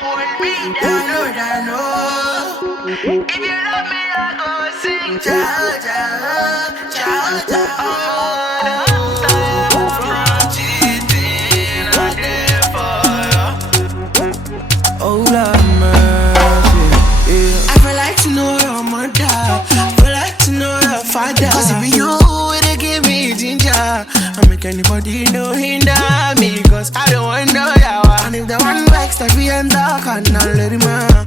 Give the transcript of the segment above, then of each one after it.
hold me down, If you love me, I go sing. Ciao, ciao, ciao, ciao. From cheating, I care for you. Oh, Lord mercy, yeah. I feel like to know your mother. I feel like to know your father. Cause it be you, they give me ginger. I make anybody know hinder me. Cause I don't want no yawa. And if the one likes that we end up, I can't let him out.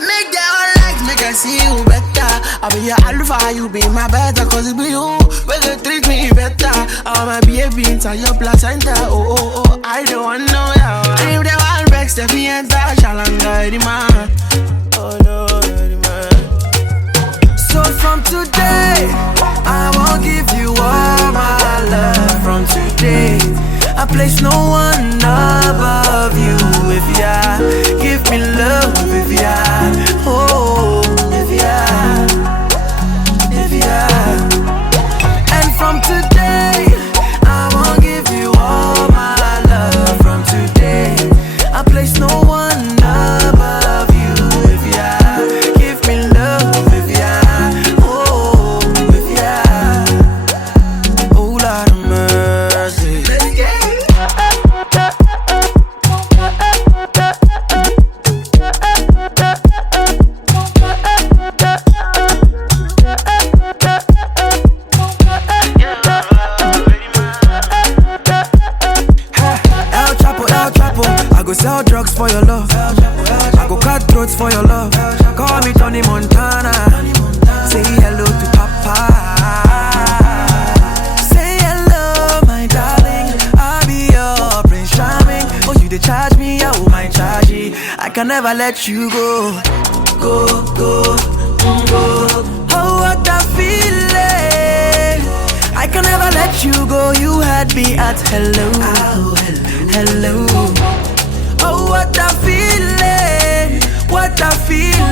Make that one like, make I see you better. I'll be your alpha, you be my better. Cause it be you, will you treat me better. I'm a baby inside your placenta. Oh, oh, oh, I don't want no yawa. And if the one likes that we end up, shall I let him out. Oh no, let him out. So from today, I won't give you all my love. From today, I place no one above you. If ya give me love, if ya, oh, if ya. And from today, I won't give you all my love. From today, I place no one above you. If ya give me love, if ya, oh, if ya, oh, Lord of mercy. I go sell drugs for your love. I go cut throats for your love. Call me Tony Montana. Say hello to Papa. Say hello, my darling. I'll be your Prince Charming. Oh, you they charge me, oh my charge. I can never let you go. Go, go, go. Oh, what a feeling. I can never let you go. You had me at hello. Oh, hello. Oh, what a feeling, what a feeling.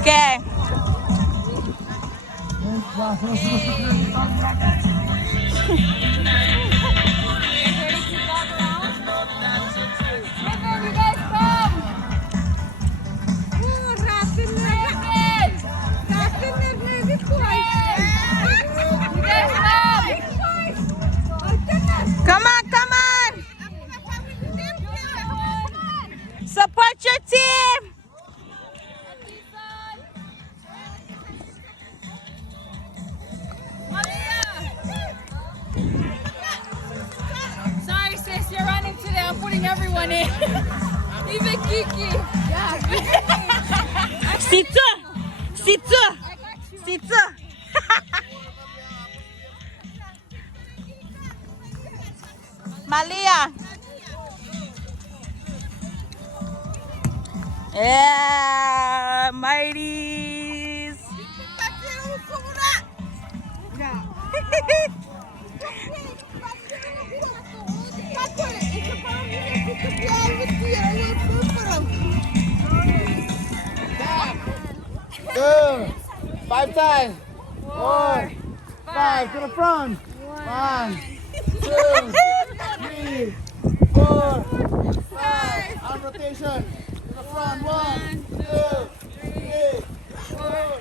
Okay. Come on, come on. Support your team. Sorry, sis, you're running today. I'm putting everyone in. Even Kiki. Yeah. Sit-toi. Sit-toi. Sit-toi. Malia. Yeah, Mighties. Two. 5 times. 4, 5 to the front. 1, 2, 3, 4, 5. Arm rotation to the front. 1, 2, 3, 4,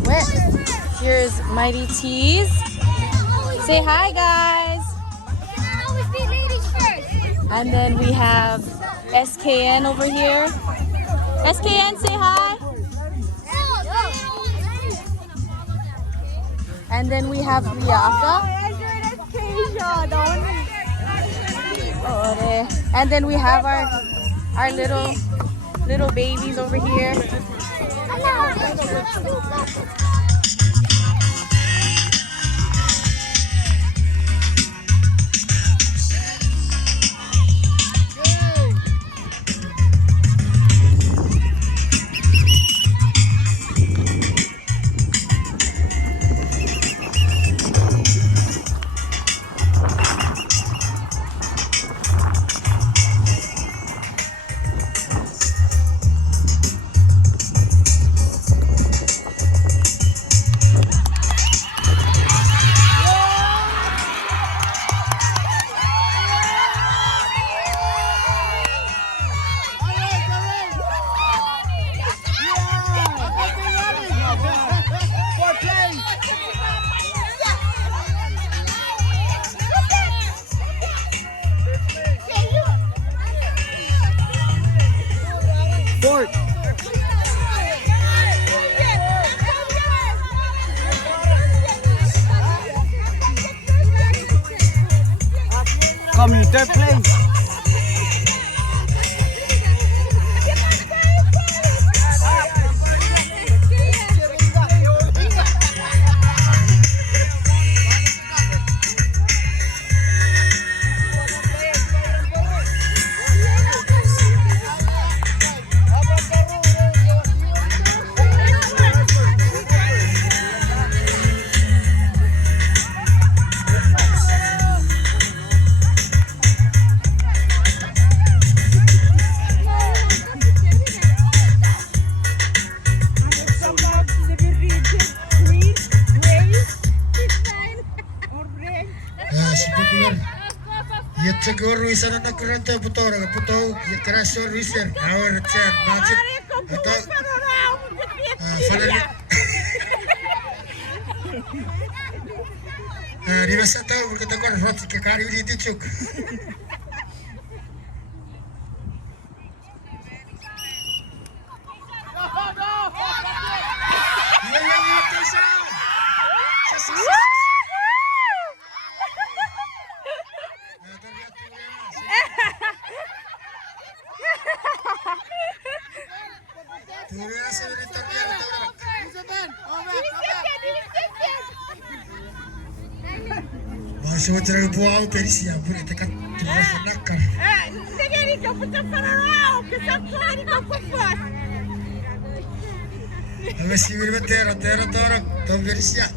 5. Here's Mighty Tees. Say hi, guys. And then we have SKN over here. SKN, say hi. And then we have Riaka. Oh, there. And then we have our little babies over here. Come in third place. Yetsegur Ruisan na kurente putor putou yekrasor Ruisan awar chat budget atau falali di masa tahu berkata kau rot ke kari ini dicuk Semua cerita buah perisia boleh tekan terus nakar. Segeri kau putar parau, kesatuan kau kupas. Agak sih berbeda tera orang tom perisia.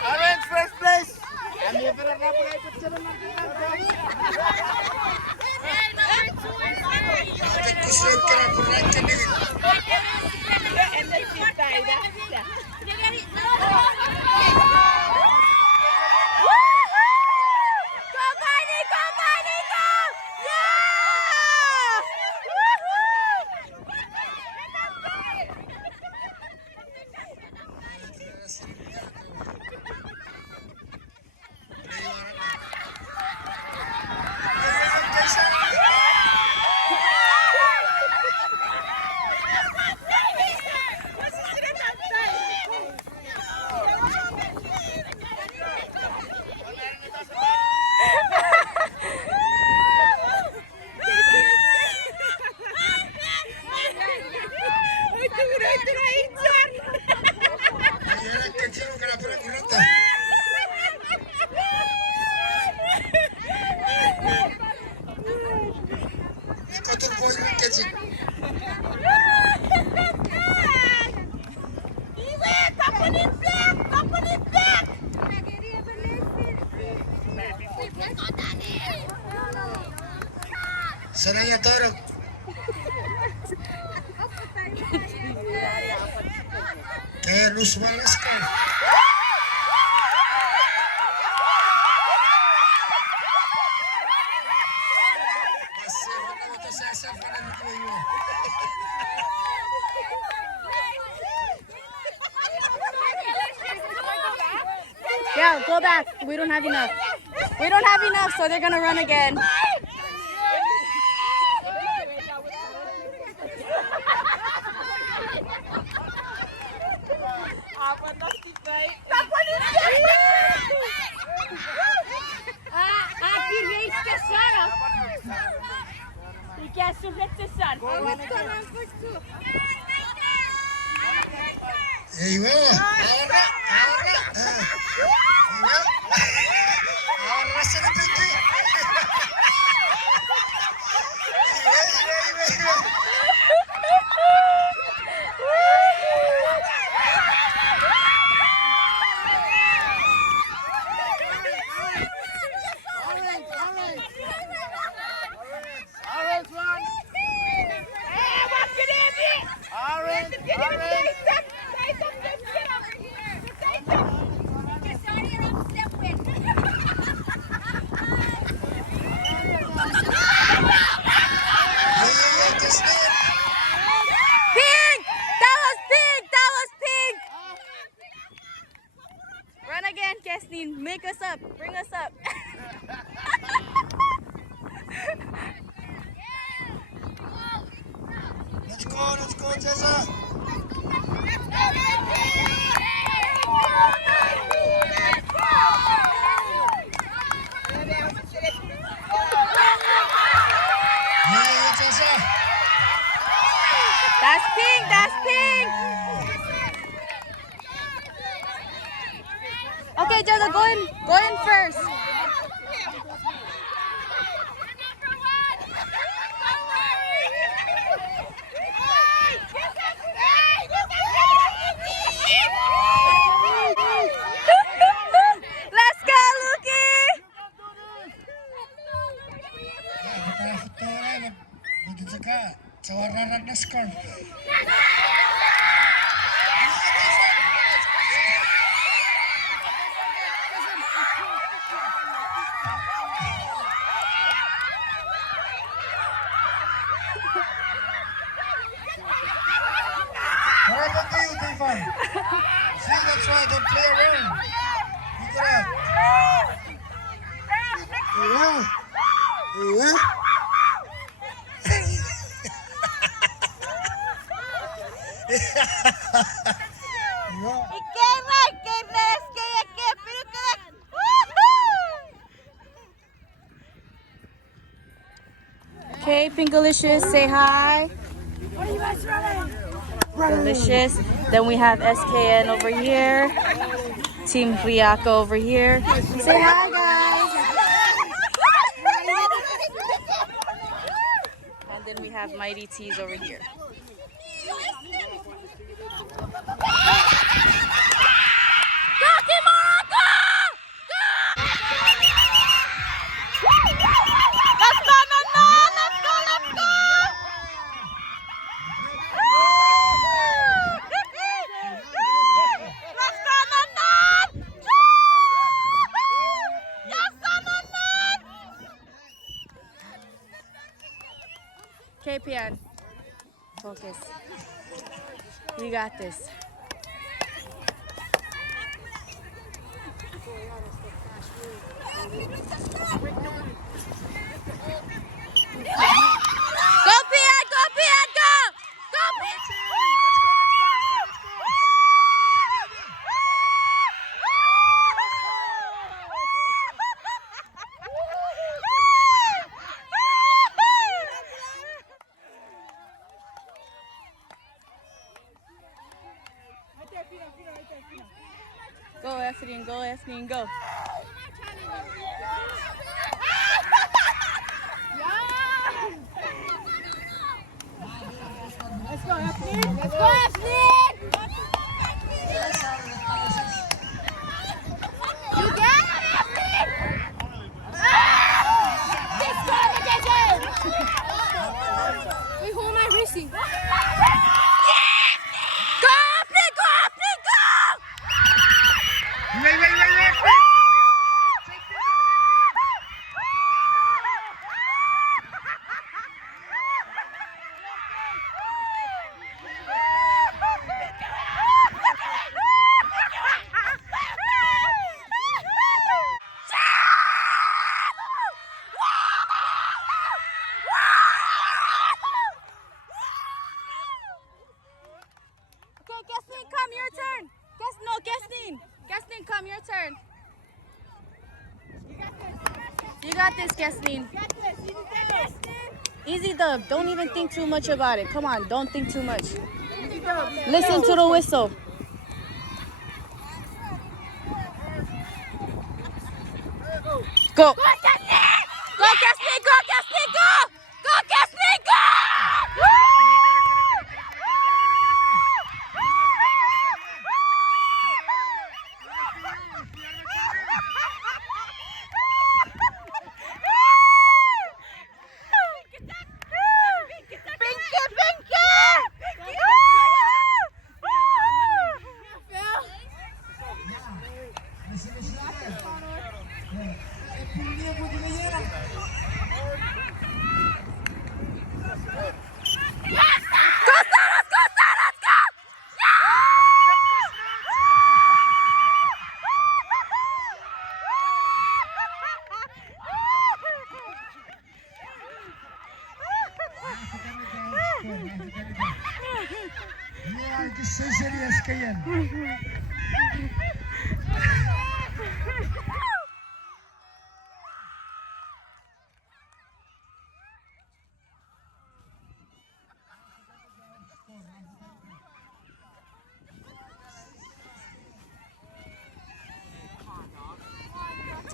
Orange first place. Kaya Nusmalas ka. Yeah, go back. We don't have enough. We don't have enough, so they're gonna run again. Hey, wow. Ahora. Ahora se le pide. Pink! That was pink! That was pink! Run again, Kesneen. Make us up. Bring us up. Let's go, Jessa. Yeah, Jessa. That's pink! That's pink! Okay, Jessa, go in first. Let's go, Luki! Foto-foto begitu juga warna NASCAR. What happened to you, Stefan? See, that's why I don't play around. Look at that. Yeah. Okay, Pinkalicious, say hi. Delicious. Then we have SKN over here. Team Riaka over here. Say hi, guys. And then we have Mighty Tees over here. Okay, Pian. Focus. You got this. Go, Pian! Go, Pian! Go! Go, Pian! Go, Efreen, go, Efreen, go. Let's go, Efreen! Let's go, Efreen! You get it, Efreen! Disqualification! Wait, who am I racing? Go, Efreen, go, Efreen, go! Gasnin, come, your turn. Gasnin, come, your turn. You got this, Gasnin. Easy dub. Don't even think too much about it. Come on, don't think too much. Listen to the whistle. Go. Go, Gasnin! Go, Gasnin! Go, Gasnin! Go! Go, Gasnin! Go!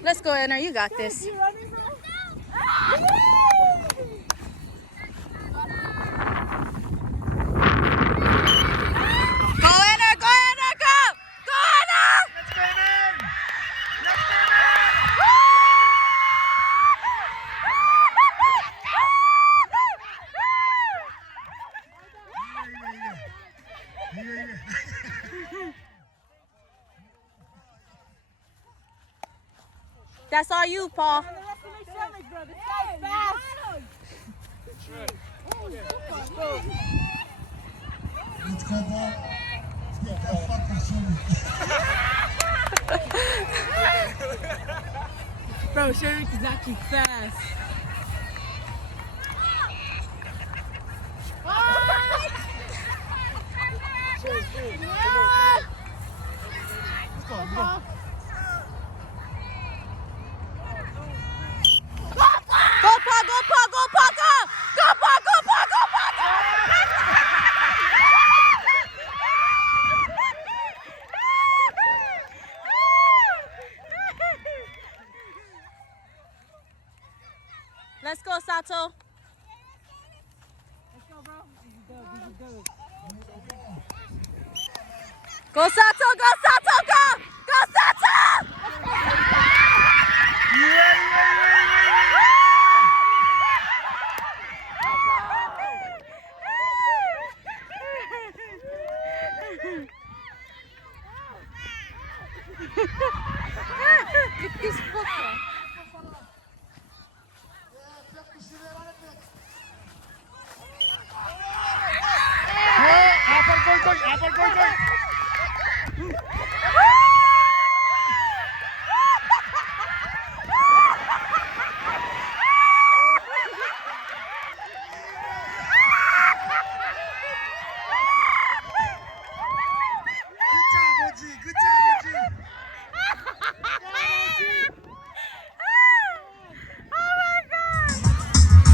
Let's go, Enner. You got this. That's all you, Paul. Let's go, ball. Get the fucking swimming. Bro, Sherrick is actually fast. Let's go, Sato. Go, Sato, go, Sato, go! Go, Sato! This football.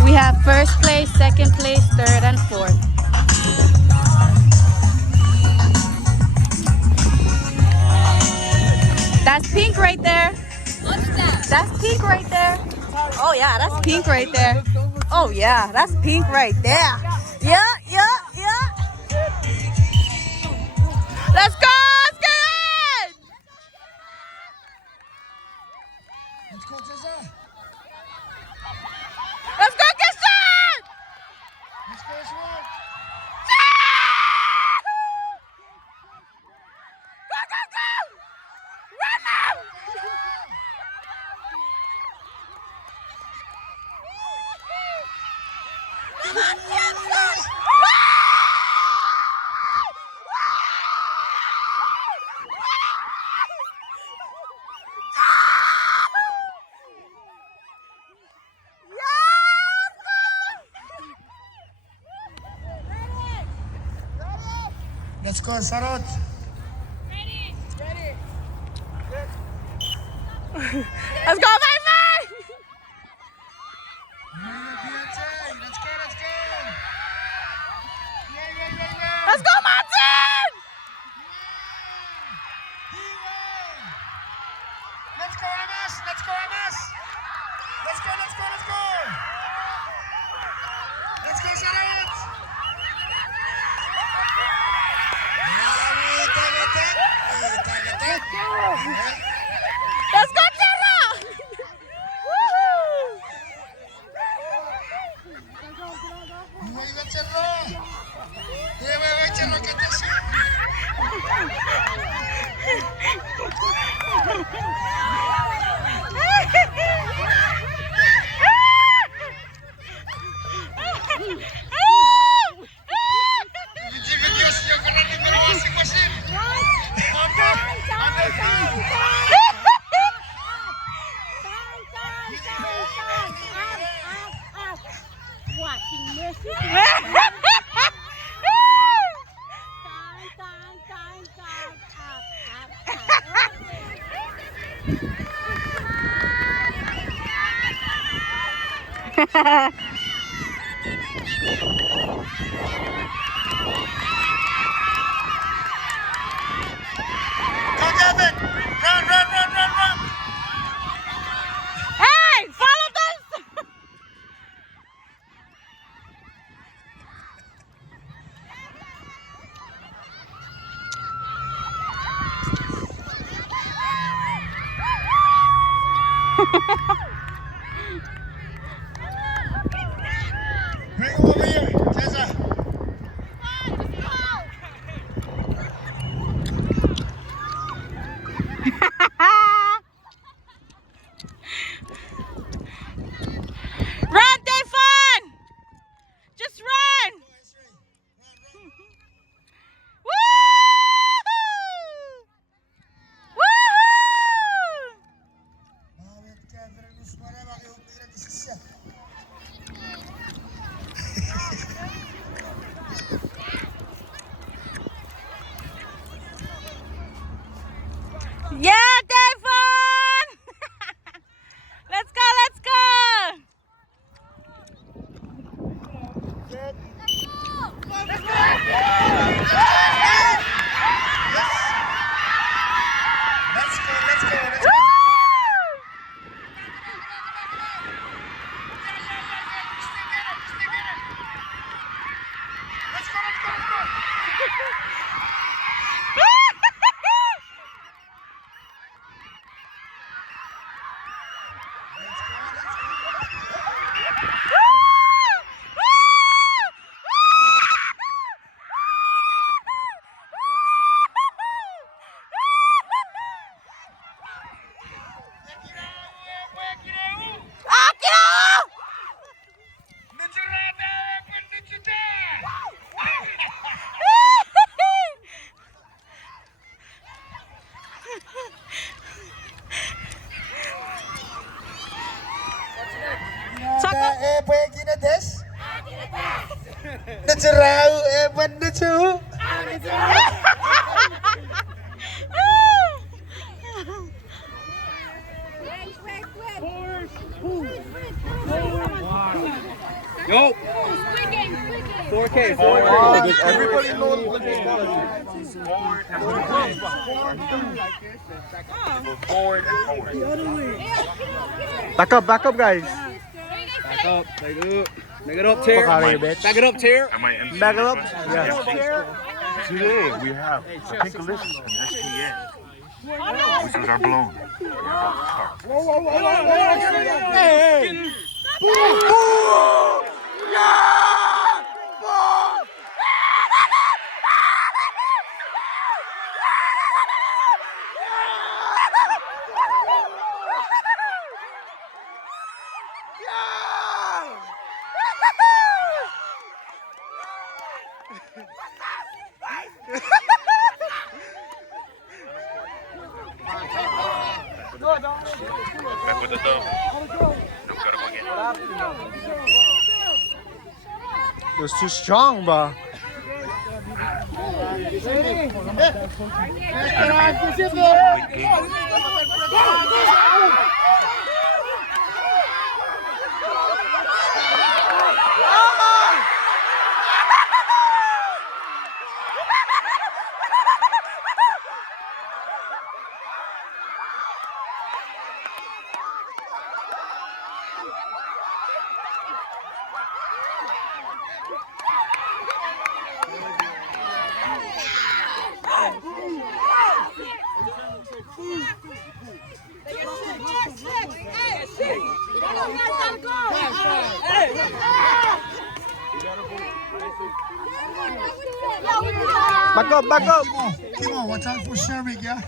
We have first place, second place, third, and fourth. That's pink right there. What's that? That's pink right there. Oh yeah, that's pink right there. Oh yeah, that's pink right there. Yeah, yeah, yeah. Let's go, let's get it! Let's go, Cesar. Let's go, Christian! Let's go, Ishmael. Go, go, go! Run now! Come on, Jensen! Let's go, Sarot. Let's go, Viper! Let's go, let's go. Let's go, Martin! Let's go, Amos. Let's go, Amos. Let's go, let's go, let's go. Let's go, Sarot. Let's go, Terra! Woohoo! Mueve Cerro. Mueve Cerro, que te Go, Gavin. Run, run, run, run, run. Hey, follow this! Bring him over here, Cesar. Run, Dayfon! Just run! Woo! Woo! Bawat Catherine Usmara, makihumira di siya. Yeah, Dayfon! Let's go, let's go! Let's go, let's go, let's go. Let's go, let's go, let's go. Pwede na des? Natsarao, ewan na siya. Yo. 4K. Does everybody know what this ball is? Forward and forward. Back up, guys. Back up. Back it up, Tear. Back it up, Tear. Back it up. Yeah. Today we have Pinkalicious and SKN, which was our balloon. Hey. Back with the thumb. No, gotta go again. It was too strong, bro. Back up. Come on, watch out for Sherman, yeah?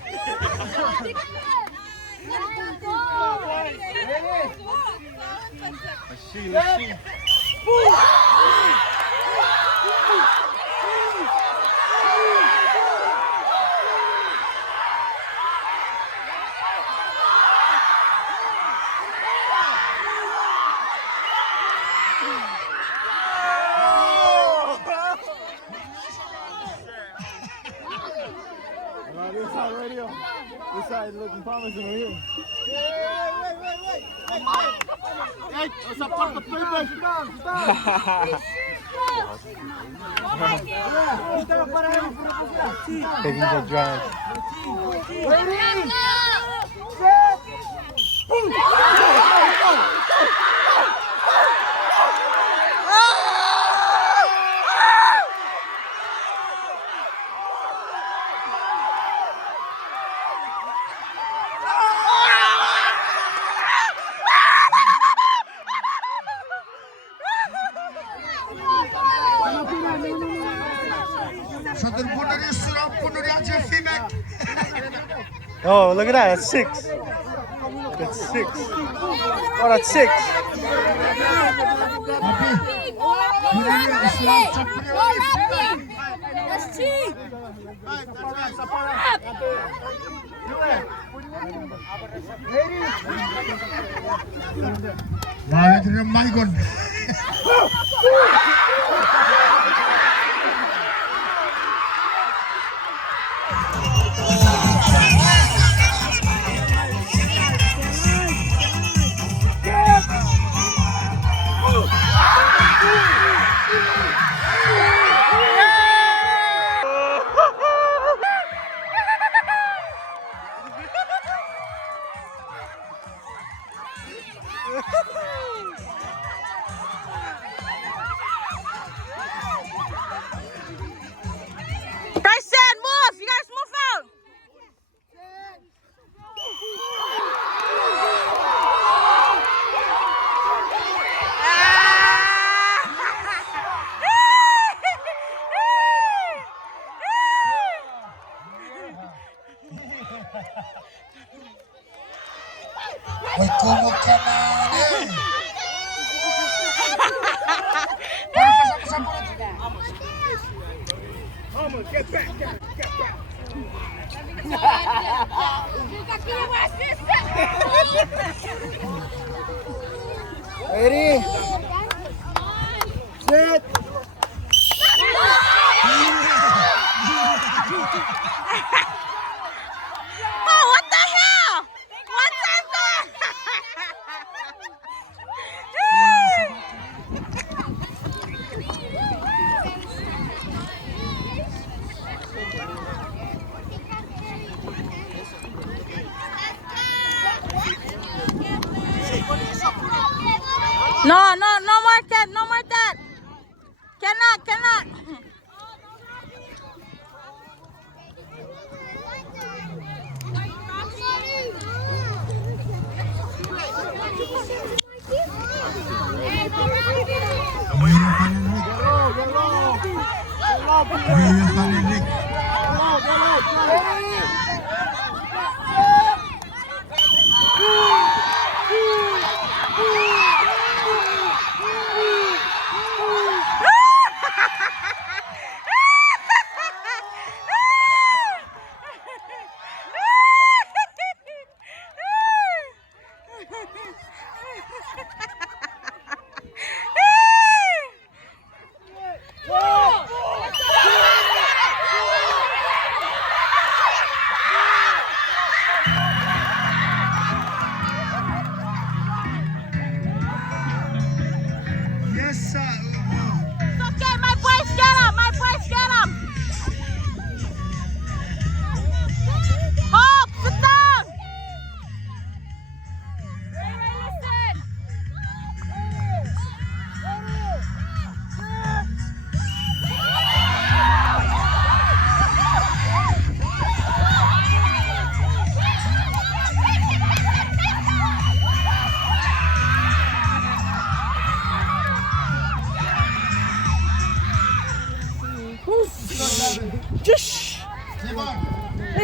Let's see. This side is looking promising over here. Hey, what's up? Pop the paper. Taking the drive. Oh, look at that. That's 6. That's 6. Oh, that's 6. That's cheap. My God. Bryson, move! You guys move out! ¿Cómo canales? Get back. Ready? Set. Oh, what the hell? What's up there? No more that, no more that. Cannot.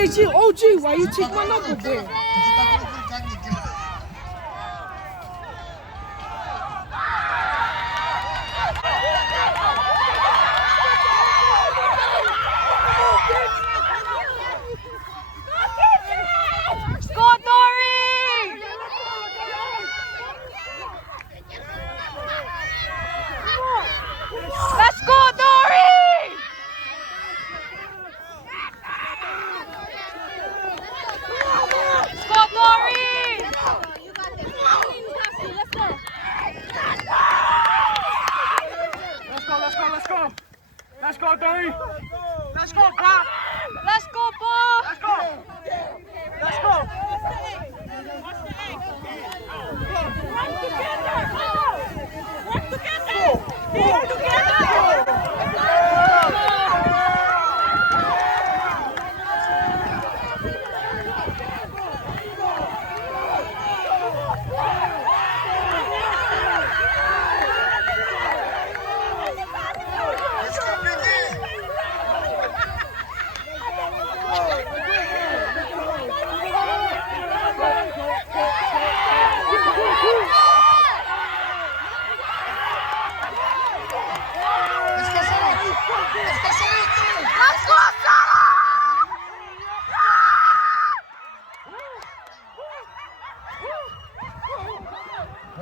Hey, G, OG, why you take my number, boy? Go, Dory! Let's go, Dory! Let's go, Dory! Let's go, Dory. Let's go, Pop. Let's go, Bob! Let's go. Let's go.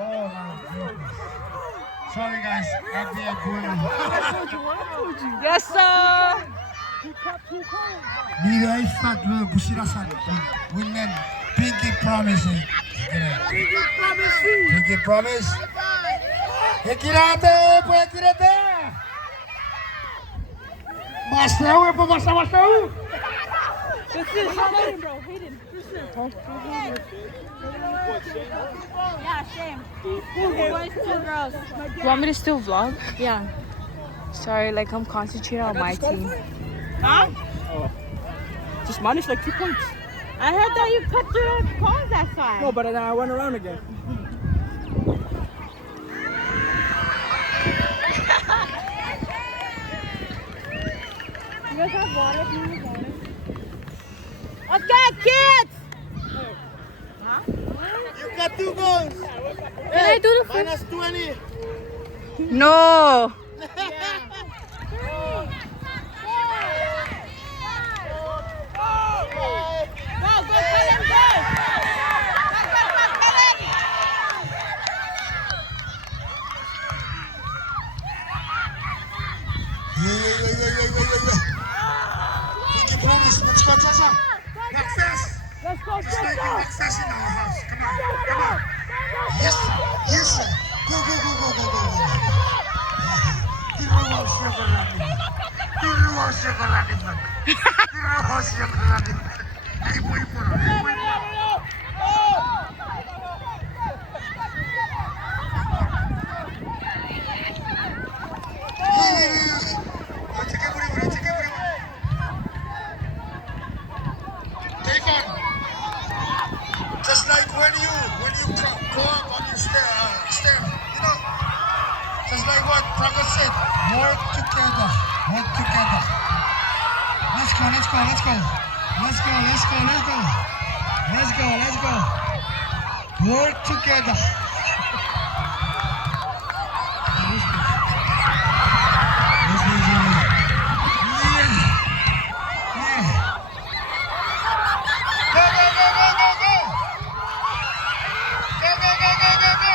Oh my goodness. Sorry guys, I'll be a good Yes, sir! 네가 이싹 그 부시라산 with pinky promising. Pinky promise. Ekirate, po ekirate. Mas tahu apa mas tahu? Hayden, bro. Hayden. Yeah, same. Boys, two girls. You want me to still vlog? Yeah. Sorry, like I'm concentrating on my team. Huh? Just minus like 2 points. I heard that you cut through the cones that side. No, but then I went around again. You guys have water? Let's get kids! You got 2 goals. Can I do the first? Minus 20. No! Pinky promise, let's go, Chacha. Success. Let's go, Let's make it success in our house. Come on, come on. Yes, yes, sir. Go, go, go, go, go, go, go. Take on. Just like when you go up on your stair, you know, just like what Prakash said, work together, work together. Let's go, let's go, let's go, let's go, let's go, let's go, let's go, let's go. Work together. Go, go, go, go, go, go! Go, go, go, go, go, go! Go, go, go, go, go, go!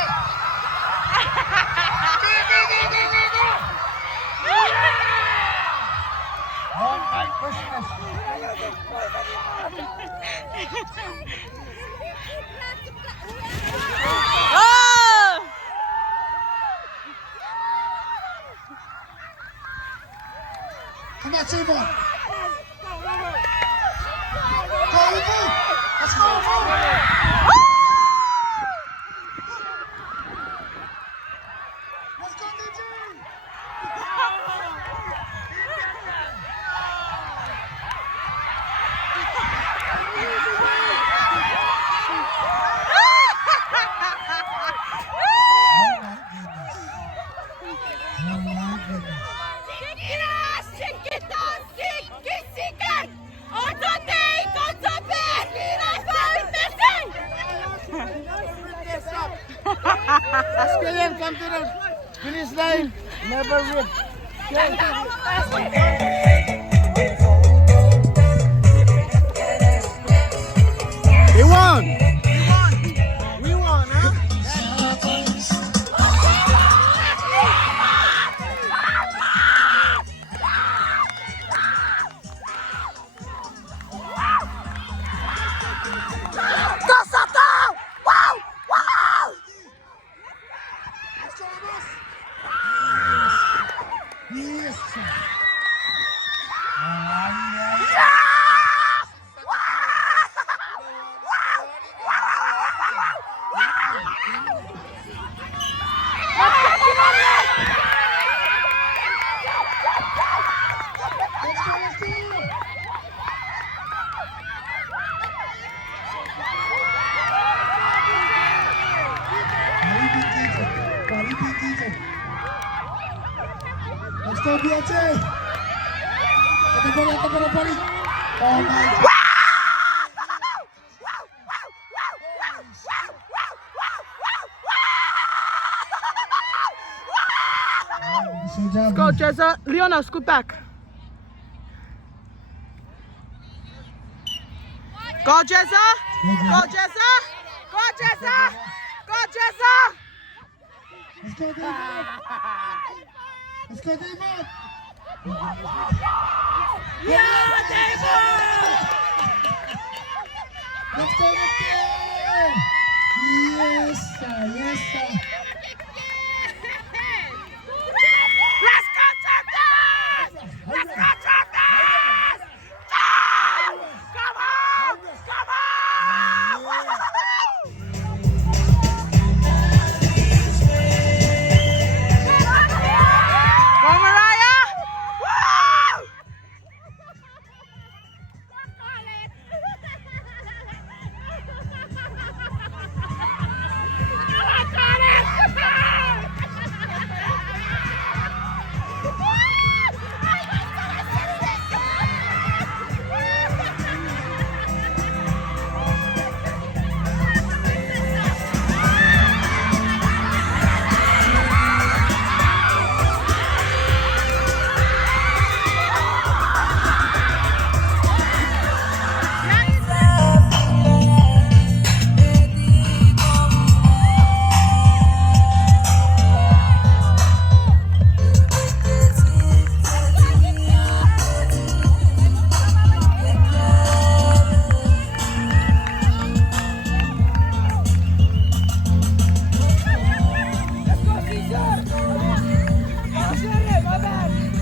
Oh my goodness! Oh! Come on, Simon! Go, Ubu! Let's go! Let's go, DJ! Oh my goodness. Chiquitas, chiquitas, chiquisican. Otro teito. SKM, come to the finish line. Never win. They won. We won, huh? Yes. Let's go, BLJ. Everybody. Oh my God. Go, Jezza. Leona, scoot back. Go, Jezza. Go, Jezza. Go, Jezza. Go, Jezza. Let's go, David. Let's go, David. Yeah, David. Let's go, David. Yes, sir. Yes, sir. Let's go, Tempest! Let's go, Tempest! Come on! Come on! Go, Mariah! Woo!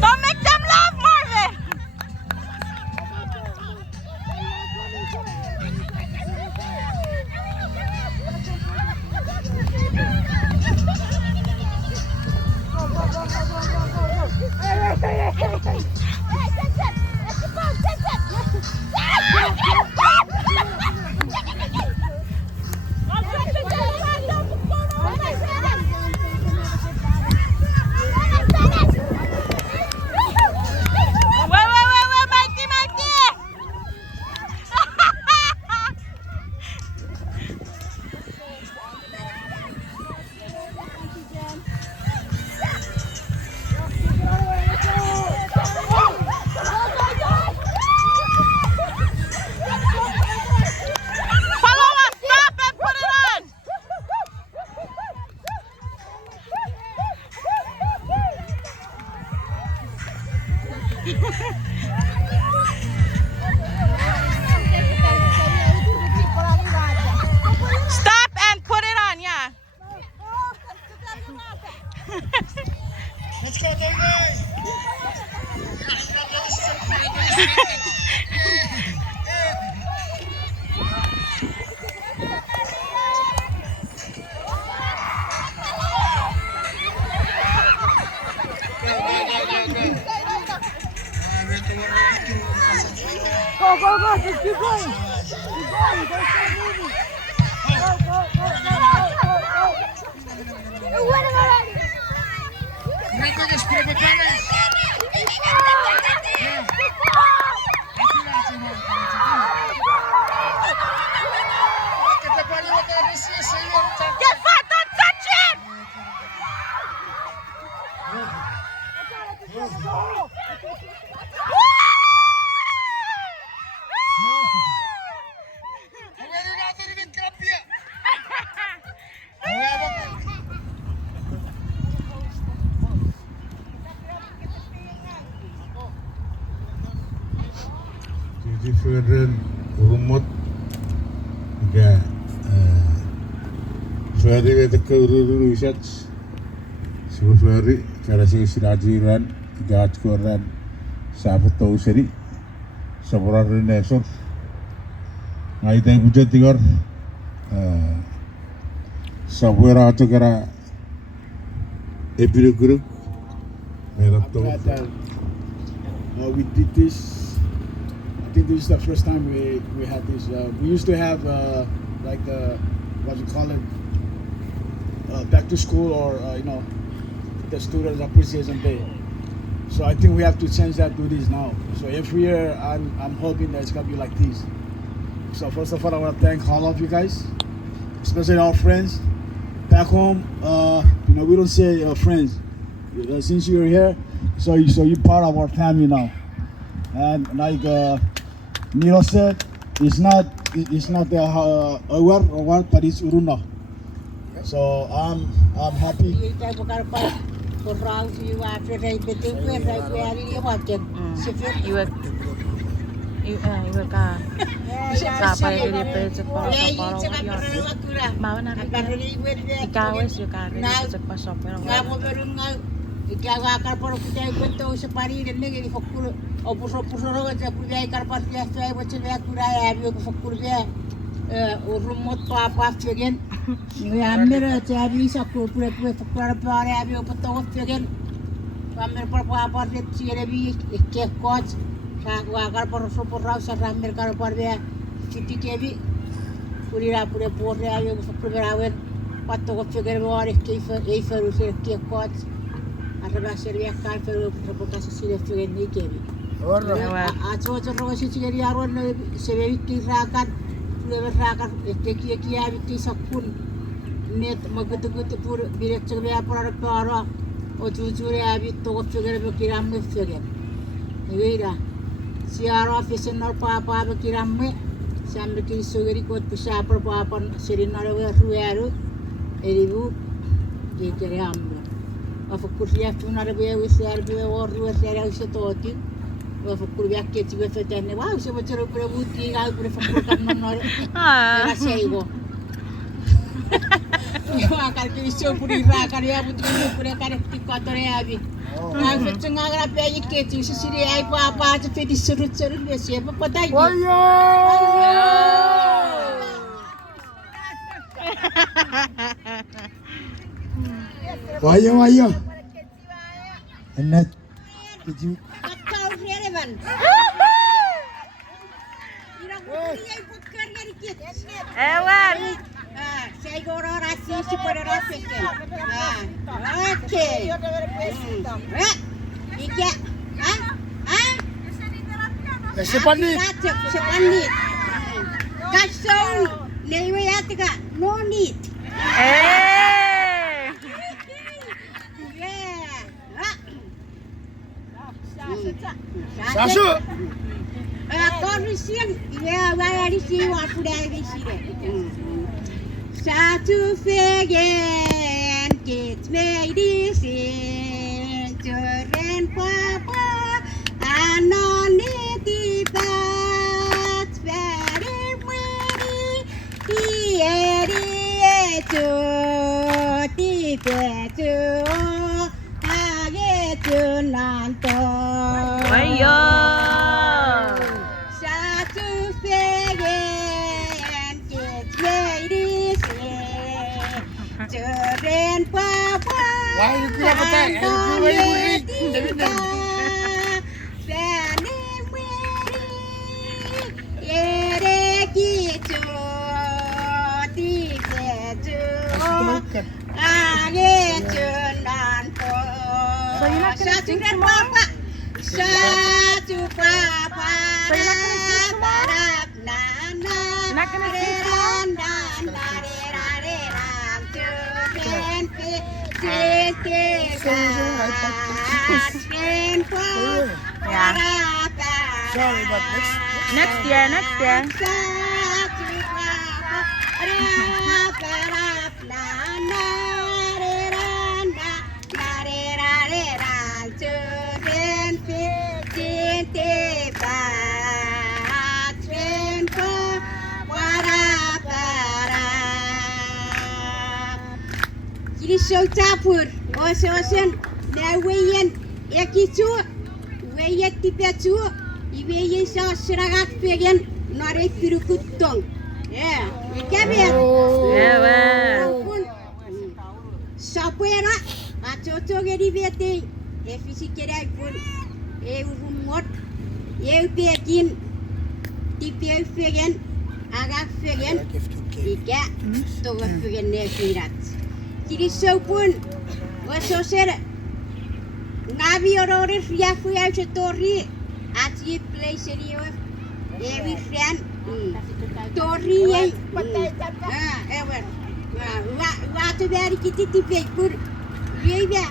Don't make them laugh, Marvin! Wait, Mikey! Paloma, stop and put it on! Stop and put it on, yeah. Let's go, David. Go, just keep going. Gracias, prepapanes. Get fat, don't touch it! Different rumot ga Suari kita keururu research Suari cara sih sirajiran Gaj koran Sabat tahu seri Seborang renesor Ngai tay puja tingor Sabuera atau kara Epiruguruk Merap tahu we did this. I think this is the first time we had this. We used to have like the what you call it, back to school or the students appreciation day. So I think we have to change that to this now. So every year I'm hoping that it's gonna be like this. So first of all, I want to thank all of you guys, especially our friends back home. We don't say friends. Since you're here, so you're part of our family now. And like Niro said, it's not the award or what, but it's Uruna. So I'm happy. Ikaw karpor kita betul separi dan lagi fokus opus aja kuliah karpor dia saya macam dia kuliah dia fokus dia urumot apa bagian ni ambil cari sakul pura fokus apa dia betul bagian ambil apa dia ciri dia coach saya karpor super raus saya ambil karpor dia citi kebi kuliah pura dia fokus berawan patut bagian luar keifer usir coach Araba seria kal pero propokasi sile fugeni kebi. Acho rosi cigari aron se ve rakan lebe rakan teki abi ki sakun net magutu pur birek cebe apara paro o jujure abi to fugere be kiram me fugen. Eira si aro officer papa be kiram me sambe ki sugeri kot pisa papa serinare rueru eribu je kere ambe. Afukkur dia tu nara be wisar be or wisar au se toti afukkur dia ke ti be fetene wa se macam prebuti ga prefukkur kan nor era seigo yo akal ke iso puri ra kar ya butu puri kar ti kotore abi ai fetanga gra pe ke ti siri ai pa te fe di surut be se pa patai Wayo. Enak. Tujuh. Kau relevan. Irang putih yang putih dari kita. Ewan. Saya goro rasi si pada rasi ke. Okey. Ika. Sepanit. Sepanit. Kasau. Lewe ya tiga. No need. Sasu. Korisian, ya wayari si wapuda di sini. Satu fegen kids lady sin joren papa anoniti pat very very to tipetu agetu nanto. Ayo. Satu fegen kids lady sin joren papa Satu papa. Sorry, but Next year. so tapur. Osen. Na weyen. Ekitu. Weyet tipetu. Iweyen sa siragat pegen. Nare pirukutong. Yeah. Ikabe. Yeah, Sapuera. Atoto geri bete. Fisikera pun. Urumot. Pekin. Tipe fegen. Aga fegen. Ika. Toga fegen ne firat. Kiri so pun. Waso sera. Ngabi orore fia fia tori. Ati play serio. Every friend. Tori. Ever. Wat dari kita tipe pun. Iya.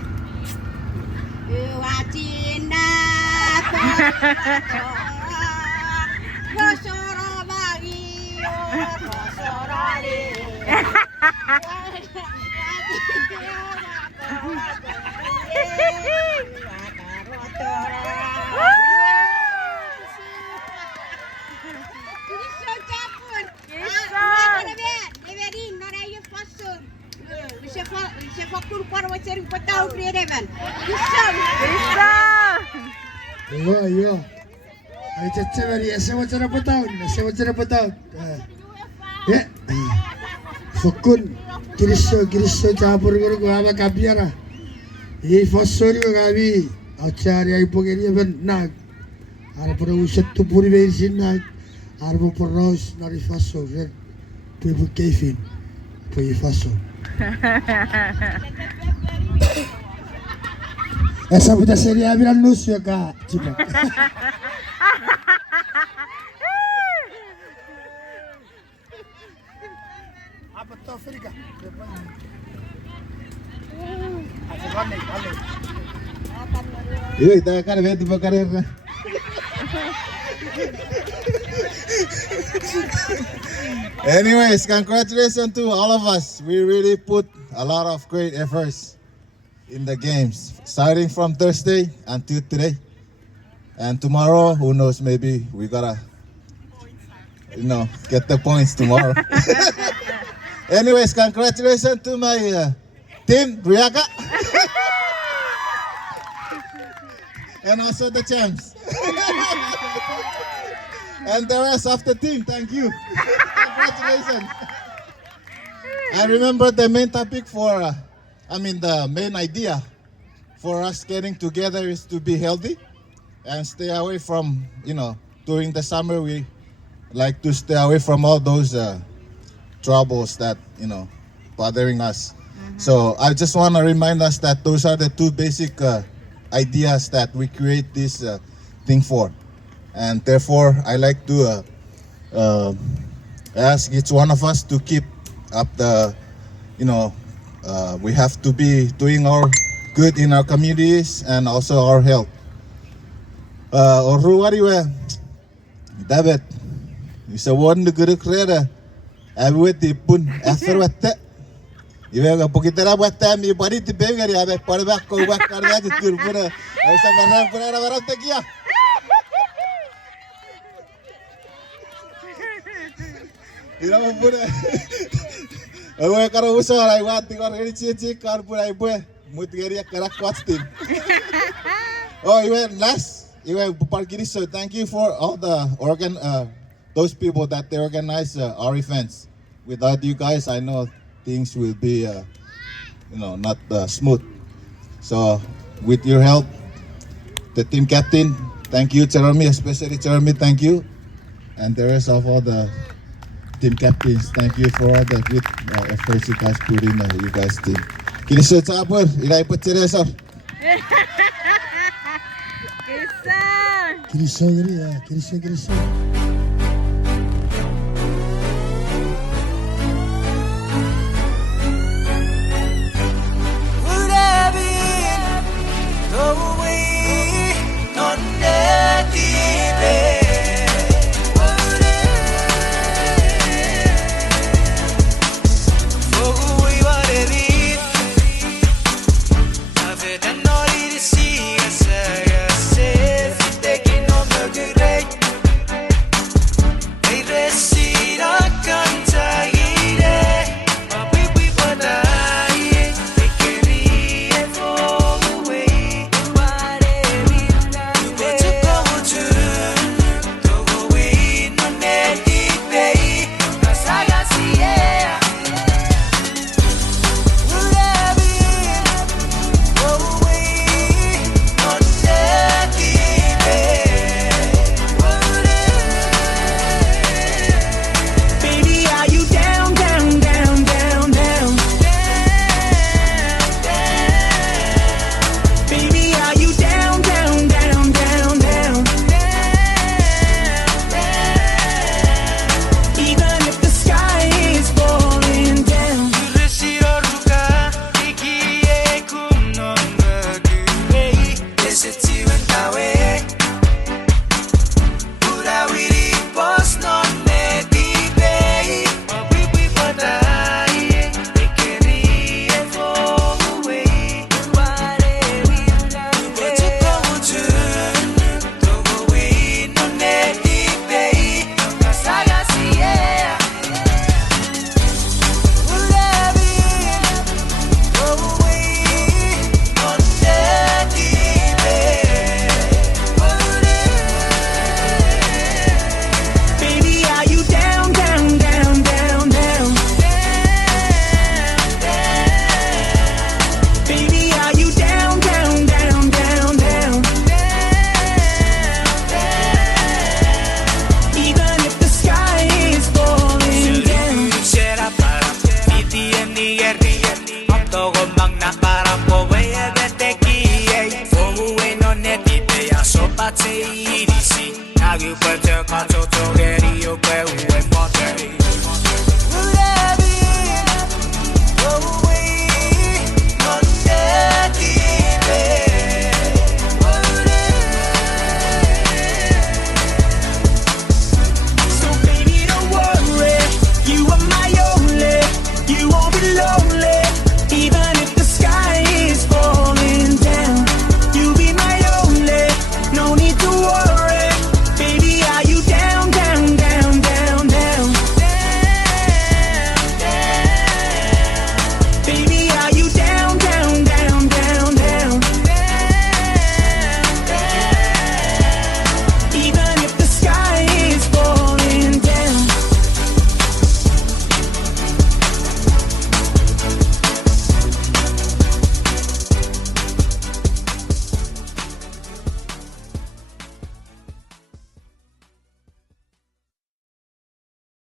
Watina. Kosoro bagi. Kosoro li. Iya. Ay cecebari ese macam apa tahun? Ya. Fakun kirisho cabur guru ama kabiara. Ini fasori gabi. Acari ay pogeri ben nag. Ar pura uset tu puri be sin nag. Ar mo poros nari faso ver. Pebu kefin. Pui faso. Essa puta seria virar anúncio cá, tipo. Apa tu Afrika? Iya, kita kan lihat di karirnya. Anyways, congratulations to all of us. We really put a lot of great efforts in the games, starting from Thursday until today. And tomorrow, who knows, maybe we gotta, get the points tomorrow. Anyways, congratulations to my team, Riaka. And also the champs. And the rest of the team, thank you. Congratulations. I remember the main topic the main idea for us getting together is to be healthy and stay away from, during the summer we like to stay away from all those troubles that, bothering us. So I just want to remind us that those are the two basic ideas that we create this thing for. And therefore, I like to ask each one of us to keep up the, we have to be doing our good in our communities and also our health. Oruwariwe, David, isa won the good creator. I would put after what that. You have a pocket of time, you put it to beg, you have a part back, go back, and that's it. Put a takia. You know, put a work out of so I want to go to the car, put I wear, Mutigeria Karakwastin. Oh, you went last, you went Parkiri, so thank you for all the those people that they organize our events. Without you guys, I know things will be, not smooth. So, with your help, the team captain, thank you, Jeremy, especially Jeremy, thank you. And the rest of all the team captains, thank you for all the good efforts you guys put in you guys' team. Kirisho Chapur, ilay po Teresa. Kirisho, Kirisho.